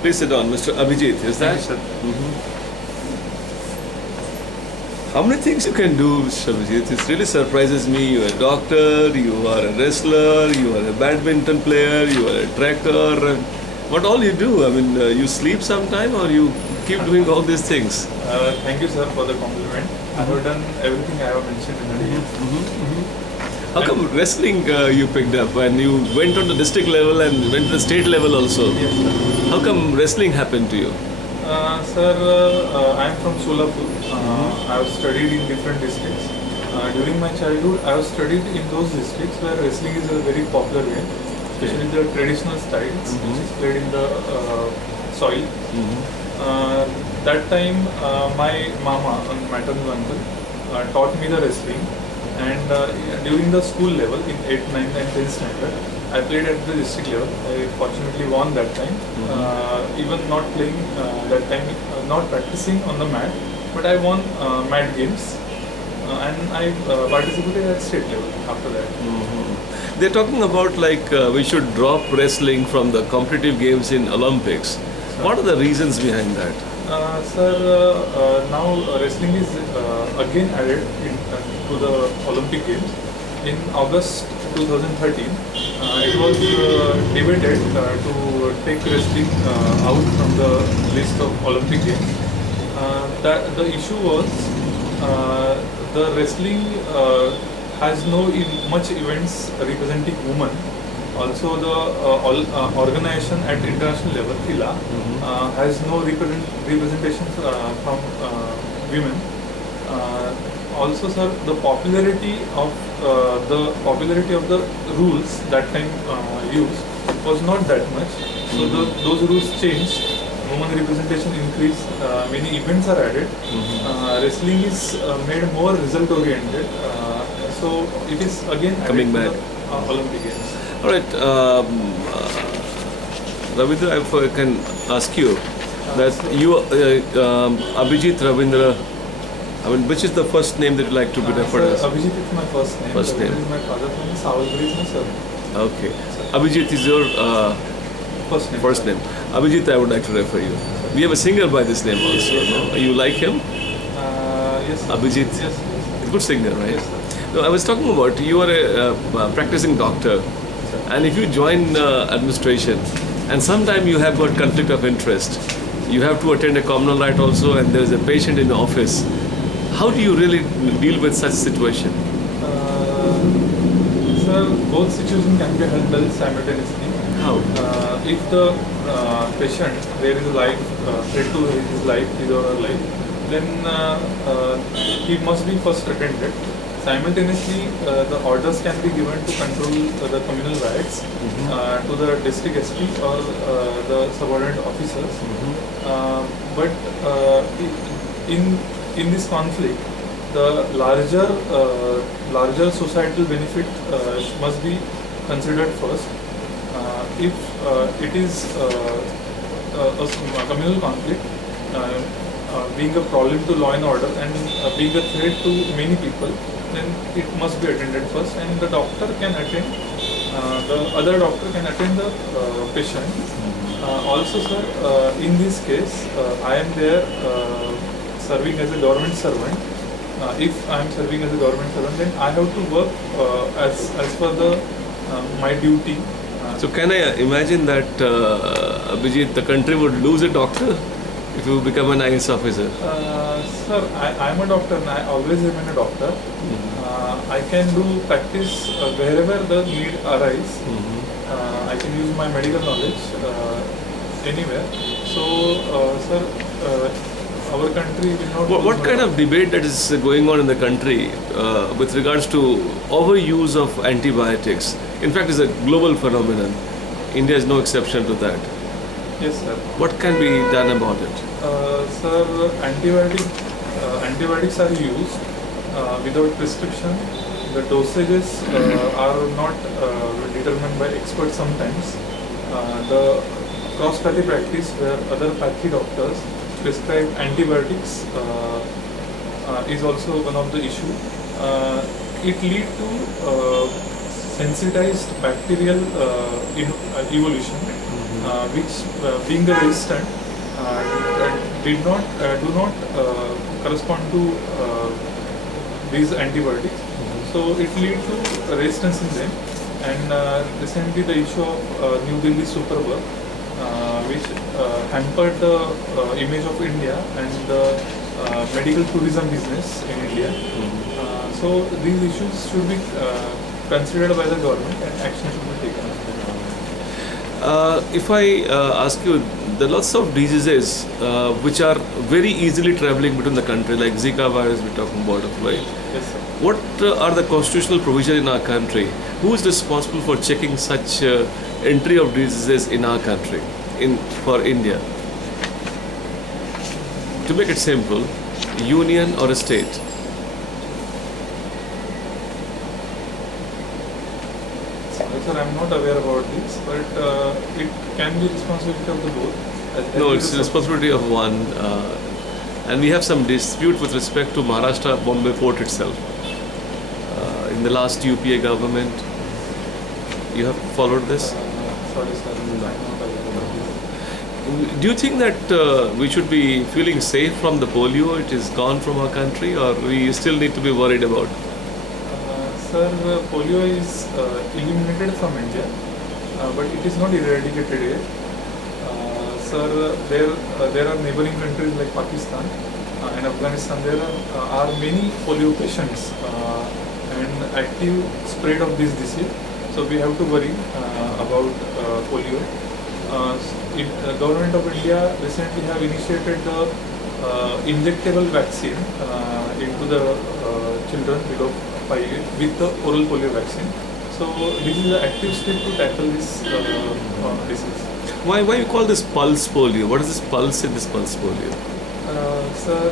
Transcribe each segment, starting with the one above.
Please sit down, Mr. Abhijit. Is that? Thank you, sir. How many things you can do, Mr. Abhijit? It really surprises me. You are a doctor, you are a wrestler, you are a badminton player, you are a tracker. And what all you do? I mean, you sleep sometime or you keep doing all these things? Thank you, sir, for the compliment. I have done everything I have mentioned in the video. How come wrestling you picked up and you went on the district level and went to the state level also? Yes, sir. How come wrestling happened to you? Sir, I am from Solapur. I have studied in different districts. During my childhood, I have studied in those districts where wrestling is a very popular game, especially the traditional styles which is played in the soil. That time, my mama, maternal uncle, taught me the wrestling, and during the school level in 8th, 9th and 10th standard, I played at the district level. I fortunately won that time. Even not playing that time, not practicing on the mat, but I won mat games, and I participated at state level after that. They're talking about like we should drop wrestling from the competitive games in Olympics. What are the reasons behind that? Sir, now wrestling is again added to the Olympic Games. In August 2013, it was debated to take wrestling out from the list of Olympic Games. The issue was the wrestling has no much events representing women. Also, the organization at international level, FILA, has no representation from women. Also, sir, the popularity of the rules that time used was not that much. So those rules changed. Women representation increased. Many events are added. Wrestling is made more result oriented. So it is again added Coming to back. the Olympic Games. All right, Ravindra, if I can ask you that you, Abhijit Ravindra, I mean, which is the first name that you like to be referred as? Abhijit is my first name. First name. Ravindra is my father's name. Savalpuri is my surname. Okay. Abhijit is your First name. first name. Abhijit, I would like to refer you. We have a singer by this name also. No? You like him? Yes. Sir. Abhijit. Yes. Yes. Sir. He's a good singer, right? Yes, sir. No, I was talking about you are a practicing doctor, and if you join administration, and sometime you have got conflict of interest, you have to attend a communal right also, and there is a patient in the office. How do you really deal with such situation? Sir, both situations can be handled simultaneously. How? If the patient, there is a life, threat to his life, his or her life, then he must be first attended. Simultaneously, the orders can be given to control the communal riots to the district SP or the subordinate officers. But in this conflict, the larger societal benefit must be considered first. If it is a communal conflict, being a problem to law and order and being a threat to many people, then it must be attended first, and the doctor can attend, the other doctor can attend the patient. Also, sir, in this case, I am there serving as a government servant. If I am serving as a government servant, then I have to work as per my duty. So can I imagine that Abhijit, the country would lose a doctor if you become an IAS officer? Sir, I am a doctor and I always remain a doctor. I can do practice wherever the need arises. I can use my medical knowledge anywhere. So, sir, our country will not... What kind of debate that is going on in the country with regards to overuse of antibiotics? In fact, it's a global phenomenon. India is no exception to that. Yes, sir. What can be done about it? Sir, antibiotics are used without prescription. The dosages are not determined by experts sometimes. The cross-pathy practice where other pathy doctors prescribe antibiotics is also one of the issue. It leads to sensitized bacterial evolution. which being the resistant did not do not correspond to these antibiotics. So it lead to resistance in them. And recently the issue of New Delhi Superbug, which hampered the image of India and the medical tourism business in India. So these issues should be considered by the government and action should be taken. If I ask you, there are lots of diseases which are very easily traveling between the country, like Zika virus we're talking about, right? Yes, sir. What are the constitutional provisions in our country? Who is responsible for checking such entry of diseases in our country, for India? To make it simple, union or a state? Sorry, sir, I'm not aware about this, but it can be responsibility of the both. No, it's the responsibility of one. And we have some dispute with respect to Maharashtra Bombay port itself. In the last UPA government, you have followed this? Sorry, sir, I'm not aware about this. Do you think that we should be feeling safe from the polio? It is gone from our country, or we still need to be worried about? Sir, polio is eliminated from India, but it is not eradicated yet. Sir, there are neighboring countries like Pakistan and Afghanistan. There are many polio patients and active spread of this disease. So we have to worry about polio. Government of India recently have initiated the injectable vaccine into the children below 5 years with the oral polio vaccine. So this is an active step to tackle this disease. Why you call this pulse polio? What is this pulse in this pulse polio? Sir,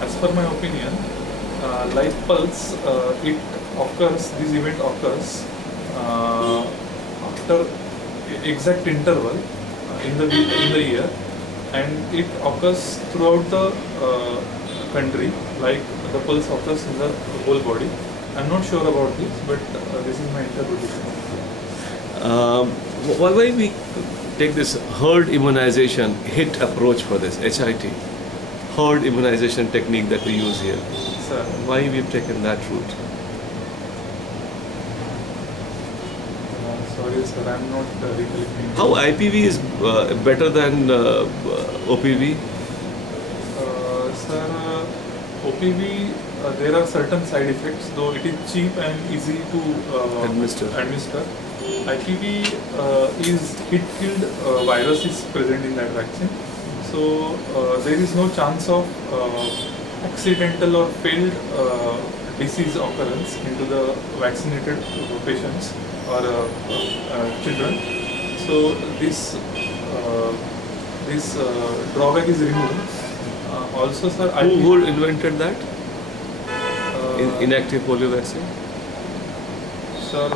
as per my opinion, like pulse, it occurs. This event occurs after exact interval in the year, and it occurs throughout the country. Like the pulse occurs in the whole body. I'm not sure about this, but this is my interpretation. Why we take this herd immunization HIT approach for this HIT herd immunization technique that we use here? Sir, Why we've taken that route? sorry, sir, I'm not recollecting. How IPV is better than OPV? Sir, OPV, there are certain side effects, though it is cheap and easy to administer. IPV is hit-killed virus is present in that vaccine. So there is no chance of accidental or failed disease occurrence into the vaccinated patients or children. So this drawback is removed. Also, sir, Who invented that? Inactive polio vaccine? Sir,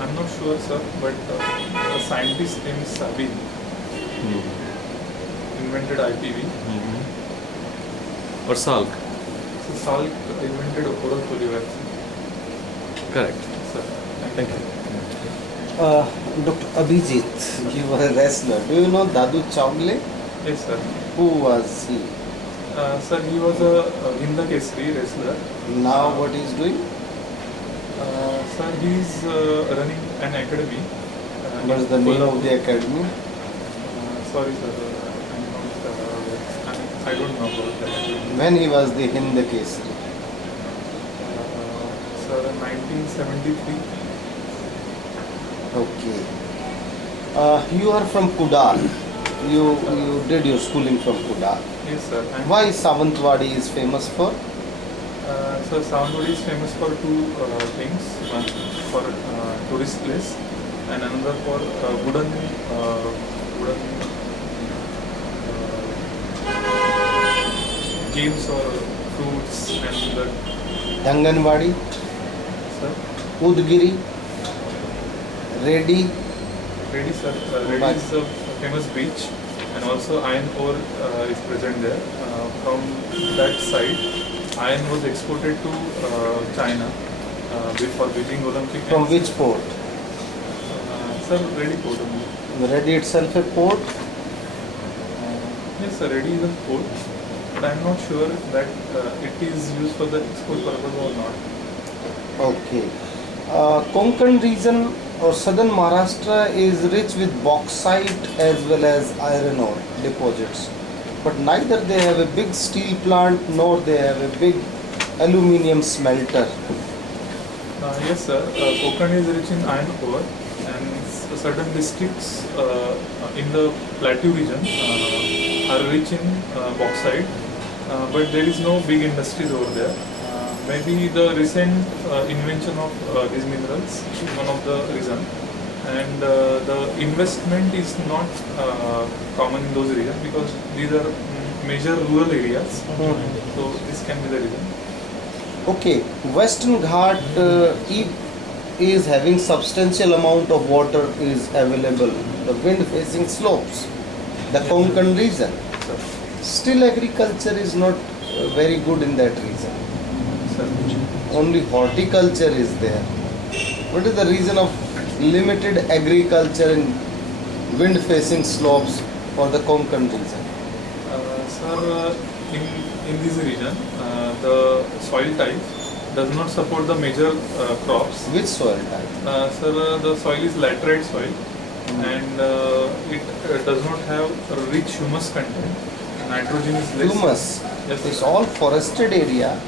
I'm not sure, sir, but a scientist named Sabin invented IPV. Or Salk? So Salk invented oral polio vaccine. Correct. Sir, Thank you. Dr. Abhijit, you were a wrestler. Do you know Dadu Chawle? yes, sir. Who was he? Sir, he was a Hinda Kesari wrestler. Now what he is doing? Sir, he is running an academy. What is the name of the academy? Sorry, sir. I don't know about that academy. When he was the Hind Kesari? Sir, 1973. Okay. You are from Kudal. You did your schooling from Kudal. Yes, sir. Why Savantwadi is famous for? So Savantwadi is famous for two things. One for tourist place and another for wooden games or fruits and the Danganwadi, sir. Udgiri, Reddy. Reddy, sir. Reddy is a famous beach and also iron ore is present there. From that side, iron was exported to China for Beijing Olympic. From which port? Sir, ready port only. Ready itself a port? Yes, sir, ready is a port, but I am not sure that it is used for the export purpose or not. Okay. Konkan region or southern Maharashtra is rich with bauxite as well as iron ore deposits. But neither they have a big steel plant nor they have a big aluminium smelter. Yes, sir. Konkan is rich in iron ore, and certain districts in the plateau region are rich in bauxite, but there is no big industries over there. Maybe the recent invention of these minerals is one of the reason, and the investment is not common in those regions because these are major rural areas. So this can be the reason. Okay, Western Ghat is having substantial amount of water is available, the wind facing slopes, the Konkan region. Sir. Still agriculture is not very good in that region. Sir. Only horticulture is there. What is the reason of limited agriculture in wind facing slopes for the Konkan region? Sir, in this region, the soil type does not support the major crops. Which soil type? Sir, the soil is laterite soil, and it does not have a rich humus content. Nitrogen is less. Humus. Yes, It's sir. all forested area.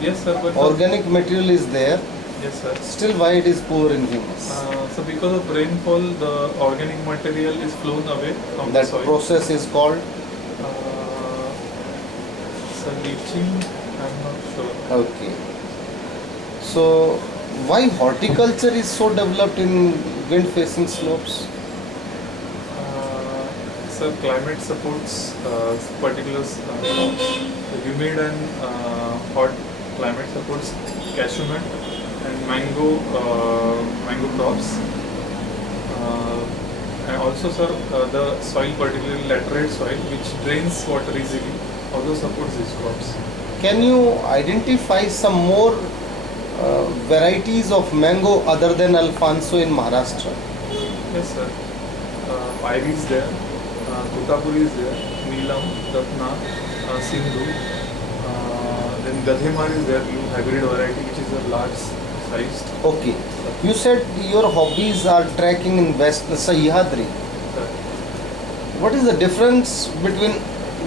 Yes, sir. But Organic material is there. yes, sir. Still why it is poor in humus? So because of rainfall, the organic material is flown away from That the soil. process is called. So leaching, I'm not sure. Okay. So why horticulture is so developed in wind facing slopes? So climate supports particular crops. The humid and hot climate supports cashew nut and mango crops. And also, sir, the soil, particularly laterite soil, which drains water easily, also supports these crops. Can you identify some more varieties of mango other than Alfonso in Maharashtra? Yes, sir. Iris is there, Kutapuri is there, Neelam, Ratna, Sindhu. Then Gadhemar is there, new hybrid variety which is a large sized. Okay. You said your hobbies are trekking in West Sahyadri. Sir. What is the difference between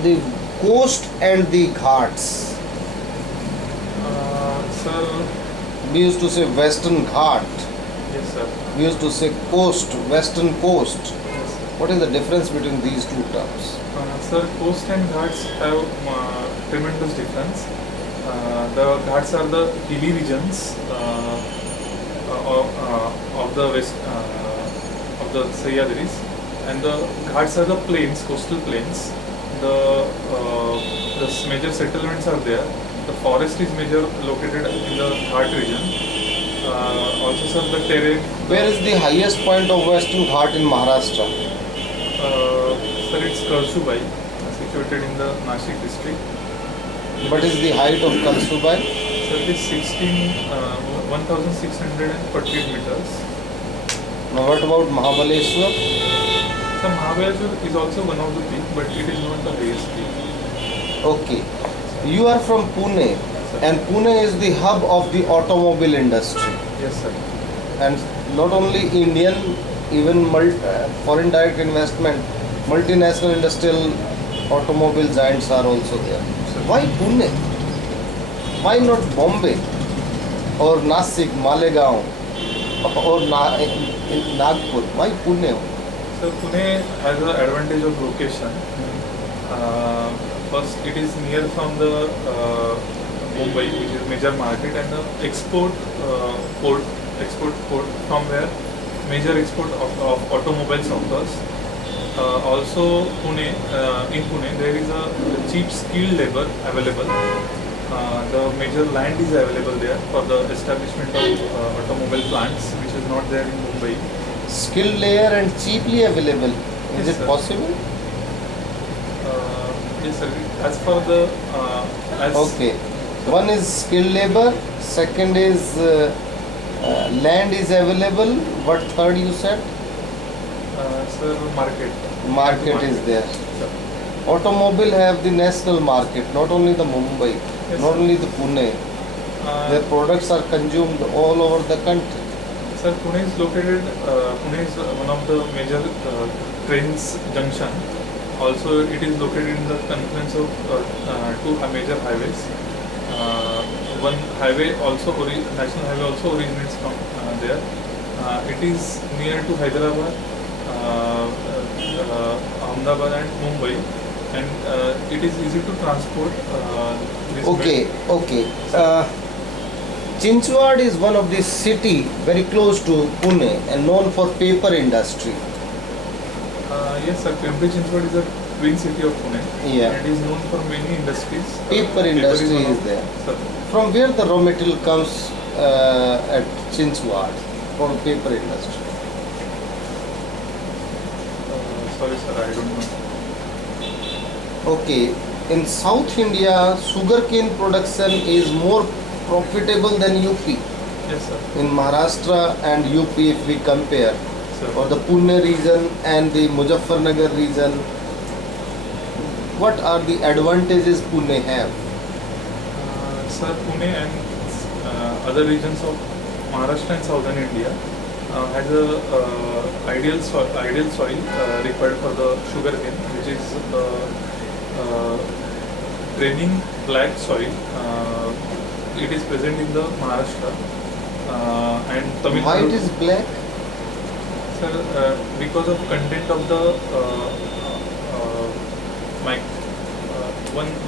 the coast and the ghats? Sir, We used to say Western Ghat. yes, sir. We used to say coast, Western coast. Yes, sir. What is the difference between these two terms? Sir, coast and ghats have tremendous difference. The ghats are the hilly regions of the west of the Sahyadris, and the ghats are the plains, coastal plains. The major settlements are there. The forest is major located in the Ghat region. Also, sir, the terrain. Where is the highest point of Western Ghat in Maharashtra? Sir, it's Kalsubai, situated in the Nashik district. What is the height of Kalsubai? Sir, it is 1,648 meters. Now what about Mahabaleshwar? Sir, Mahabaleshwar is also one of the peak, but it is not the highest peak. Okay. You are from Pune, and Pune is the hub of the automobile industry. Yes, sir. And not only Indian, even foreign direct investment, multinational industrial automobile giants are also there. Why Pune? Why not Bombay or Nasik, Malegaon or in Nagpur? Why Pune? So Pune has the advantage of location. First, it is near from the Mumbai, which is major market, and the export port from where major export of automobiles occurs. Also, Pune, in Pune, there is a cheap skilled labor available. The major land is available there for the establishment of automobile plants, which is not there in Mumbai. Skilled layer and cheaply available. Is Yes, it sir. possible? Yes, sir. As for the Okay. One is skilled labor, second is land is available. What third you said? Sir, market. Market is there. Sir. Automobile have the national market, not only the Mumbai, Yes, not sir. only the Pune. Their Uh, products are consumed all over the country. Sir, Pune is located. Pune is one of the major trains junction. Also, it is located in the confluence of two major highways. One highway also, national highway also originates from there. It is near to Hyderabad, Ahmedabad and Mumbai, and it is easy to transport. This Okay. Chinchwad is one of the city very close to Pune and known for paper industry. Yes, sir. Cambridge-Chinchwad is a twin city of Pune. Yeah. And it is known for many industries. Paper industry one is of- there. Sir. From where the raw material comes at Chinchwad for paper industry? Sorry, sir. I don't know. Okay, in South India, sugarcane production is more profitable than UP. Yes, sir. In Maharashtra and UP, if we compare, Sir. or the Pune region and the Muzaffarnagar region, what are the advantages Pune have? Sir, Pune and other regions of Maharashtra and southern India has a ideal soil required for the sugarcane, which is draining black soil. It is present in the Maharashtra and Tamil Why Nadu. it is black? Sir, because of content of the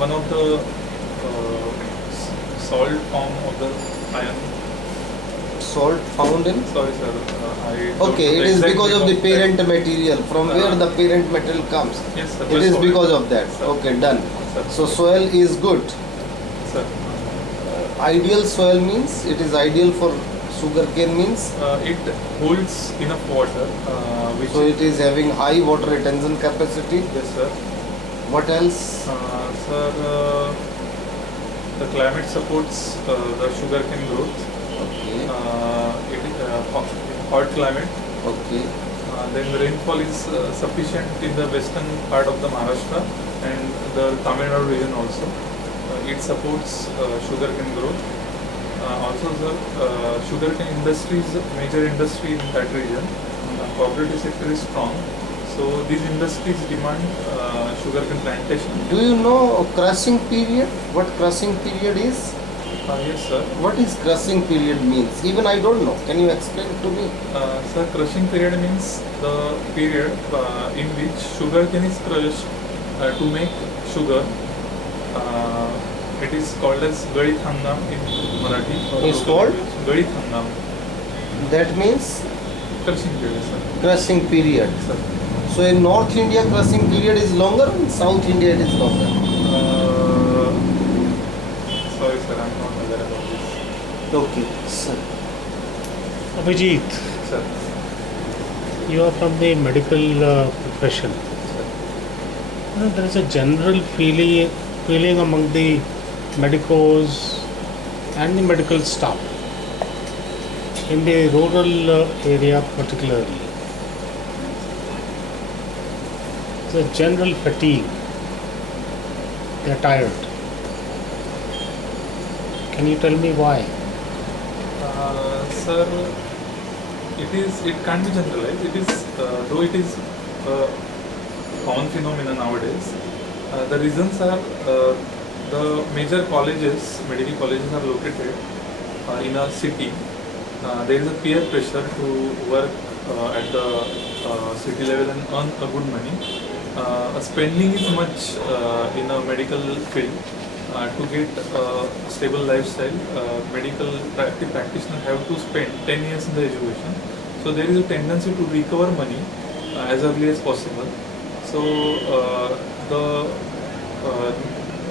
one of the salt form of the iron. Salt found in? Sorry, sir. I don't Okay, know it the is exact because name of the that. parent material. From where the parent material comes? Yes, sir. It is because of that. Sir. Okay, done. Sir. So soil is good. Sir. Ideal soil means it is ideal for sugarcane means. It holds enough water, which So it is having high water retention capacity. yes, sir. What else? Sir, the climate supports the sugarcane growth. Okay. It is hot climate. Okay. Then the rainfall is sufficient in the western part of the Maharashtra and the Tamil Nadu region also. It supports sugarcane growth. Also, the sugarcane industry is a major industry in that region. Cooperative sector is strong. So these industries demand sugarcane plantation. Do you know crushing period? What crushing period is? Yes, sir. What is crushing period means? Even I don't know. Can you explain to me? Sir, crushing period means the period in which sugarcane is crushed to make sugar. It is called as Garit Hangam in Marathi. It's called? Garit Hangam. That means Crushing period, sir. crushing period. Sir. So in North India crushing period is longer, in South India it is longer. Sorry, sir, I'm not aware about this. Okay, sir. Abhijit, Sir. you are from the medical profession. Sir. There is a general feeling among the medicos and the medical staff in the rural area particularly. It's a general fatigue. They are tired. Can you tell me why? Sir, it can't be generalized. It is, though it is a common phenomenon nowadays. The reasons are the major colleges, medical colleges are located in a city. There is a peer pressure to work at the city level and earn a good money. Spending is much in a medical field. To get a stable lifestyle, medical practitioners have to spend 10 years in the education. So there is a tendency to recover money as early as possible. So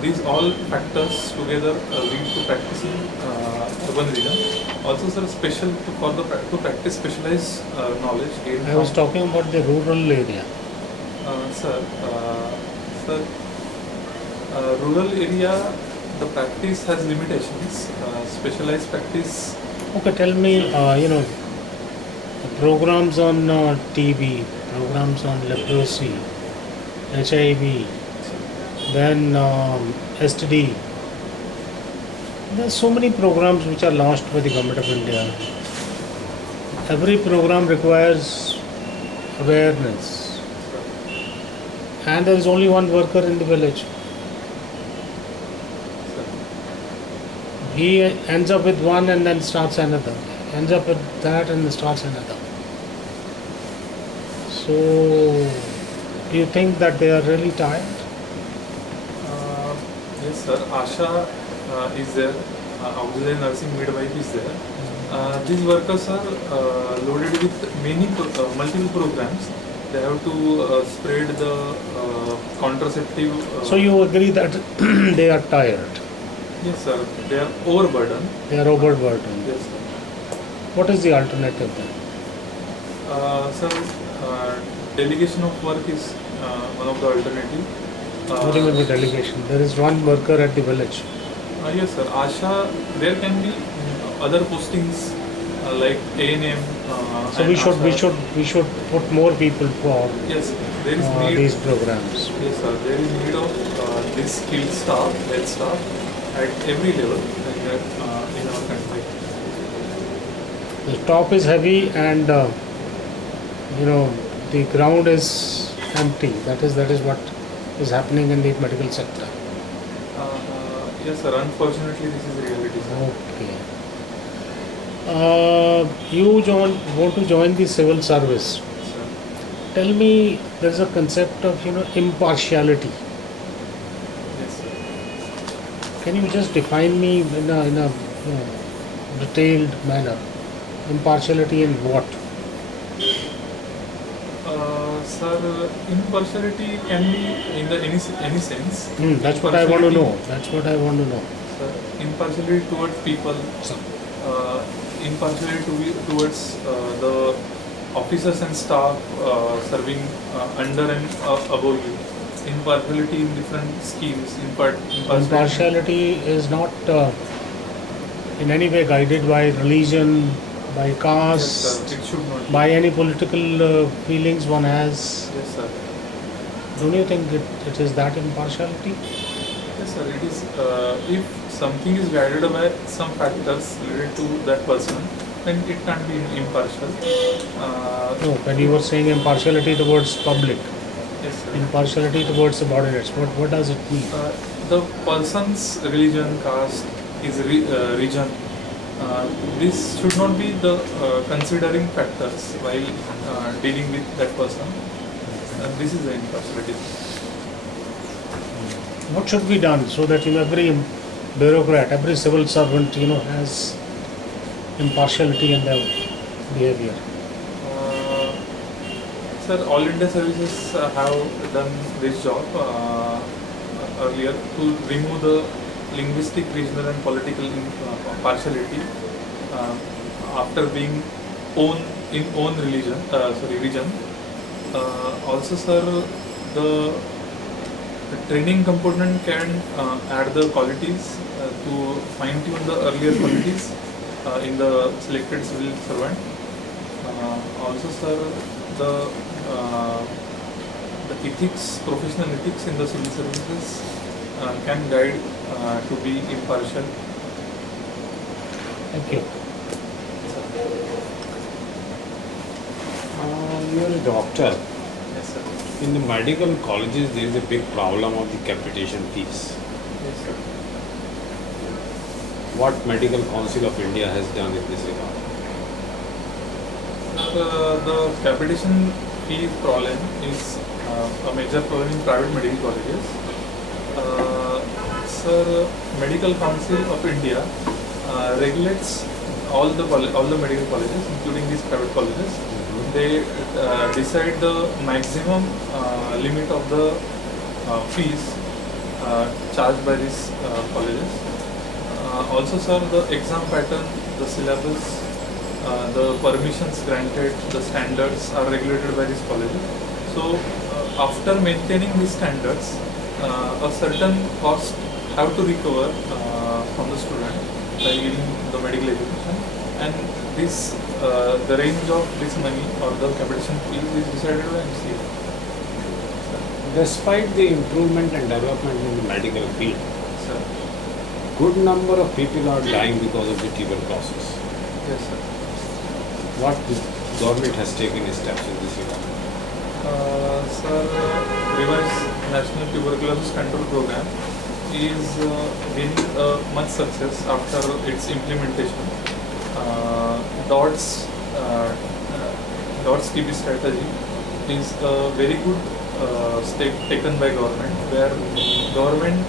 these all factors together lead to practicing urban region. Also, sir, to practice specialized knowledge. I was talking about the rural area. Sir, rural area, the practice has limitations. Specialized practice. Okay, tell me, the programs on TV, programs on leprosy, HIV, then STD. There are so many programs which are launched by the government of India. Every program requires awareness, and there is only one worker in the village. He ends up with one and then starts another, ends up with that and starts another. So, do you think that they are really tired? Yes, sir. Asha is there. Auxiliary nursing midwife is there. These workers are loaded with many multiple programs. They have to spread the contraceptive. So you agree that they are tired, Yes, sir. They are overburdened. they are overburdened. Yes, sir. What is the alternative then? Sir, delegation of work is one of the alternative. What do you mean by delegation? There is one worker at the village. Yes, sir. Asha, there can be other postings like A&M. So and we should put more people for Yes, there is need. these programs. Yes, sir. There is need of this skilled staff, health staff, at every level in our country. The top is heavy and the ground is empty. That is what is happening in the medical sector. Yes, sir. Unfortunately, this is reality, sir. Okay. You want to join the civil service. Sir. Tell me, there is a concept of impartiality. Yes, sir. Can you just define me in a detailed manner? Impartiality in what? Sir, impartiality can be in the any sense. That's what I want to know. That's what I want to know. Sir, impartiality towards people. So, Impartiality towards the officers and staff serving under and above you. Impartiality in different schemes. impartiality is not in any way guided by religion, by Yes, caste, sir. It should not. by any political feelings one has. Yes, sir. Don't you think it is that impartiality? Yes, sir. It is. If something is guided by some factors related to that person, then it can't be impartial. No, when you were saying impartiality towards public, Yes, sir. impartiality towards subordinates, what does it mean? The person's religion, caste, his region. This should not be the considering factors while dealing with that person. This is the impartiality. What should be done so that every bureaucrat, every civil servant, has impartiality in their behavior? Sir, All India Services have done this job earlier to remove the linguistic, regional and political partiality after being own region. Also, sir, the training component can add the qualities to fine tune the earlier qualities in the selected civil servant. Also, sir, the ethics, professional ethics in the civil services can guide to be impartial. Thank you. You are a doctor. Yes, sir. In the medical colleges, there is a big problem of the capitation fees. Yes, sir. What Medical Council of India has done in this regard? The capitation fee problem is a major problem in private medical colleges. Sir, Medical Council of India regulates all the medical colleges, including these private colleges. They decide the maximum limit of the fees charged by these colleges. Also, sir, the exam pattern, the syllabus, the permissions granted, the standards are regulated by these colleges. So, after maintaining these standards, a certain cost have to recover from the student by giving the medical education, and this the range of this money or the capitation fees is decided by MCA. Despite the improvement and development in the medical field, Sir. good number of people are dying because of the tuberculosis. Yes, sir. What the government has taken steps in this regard? Sir, revised National Tuberculosis Control Program is gaining much success after its implementation. DOTS TB strategy is a very good step taken by government, where government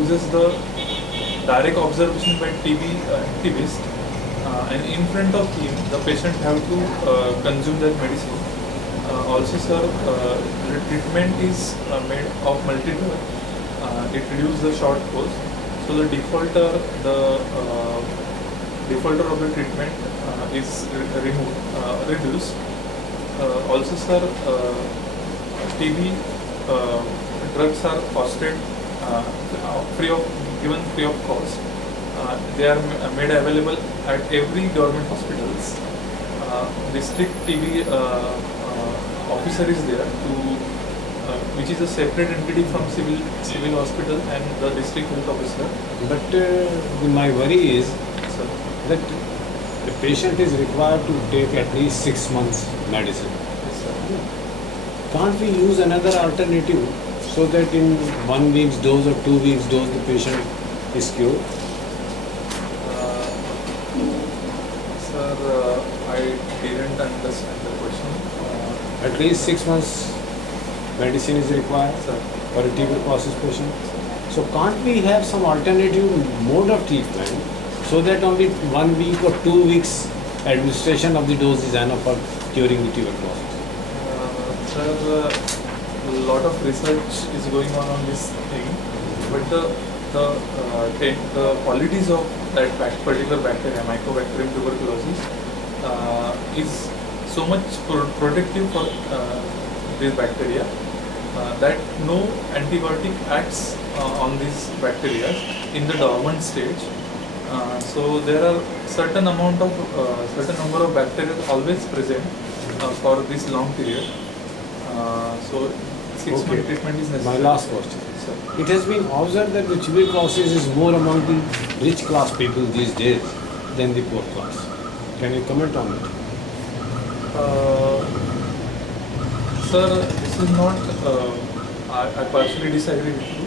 uses the direct observation by TB activist, and in front of him the patient have to consume that medicine. Also, sir, the treatment is made of multi-drug. It reduces the short course, so the defaulter of the treatment is reduced. Also, sir, TB drugs are costed given free of cost. They are made available at every government hospitals. District TB officer is there to which is a separate entity from civil hospital and the district health officer. But my worry is Sir. that the patient is required to take at least 6 months medicine. Yes, sir. Can't we use another alternative so that in 1 week's dose or 2 weeks dose the patient is cured? Sir, I didn't understand the question. At least 6 months medicine is required Sir. for a tuberculosis patient. So can't we have some alternative mode of treatment so that only 1 week or 2 weeks administration of the dose is enough for curing the tuberculosis? Sir, a lot of research is going on this thing, but the qualities of that particular bacteria, Mycobacterium tuberculosis, is so much protective for this bacteria that no antibiotic acts on these bacteria in the dormant stage. So there are certain number of bacteria always present for this long period. So 6-month treatment is necessary. My last question. Sir. It has been observed that the tuberculosis is more among the rich class people these days than the poor class. Can you comment on it? Sir, this is not, I partially disagree with you.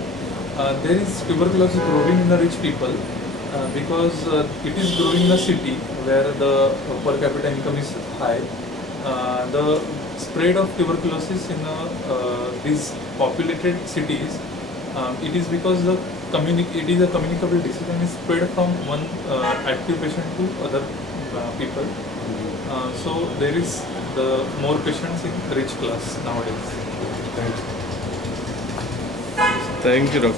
There is tuberculosis growing in the rich people because it is growing in a city where the per capita income is high. The spread of tuberculosis in these populated cities, it is because it is a communicable disease and is spread from one active patient to other people. So there is the more patients in rich class nowadays. Thank you. Thank you, Doctor.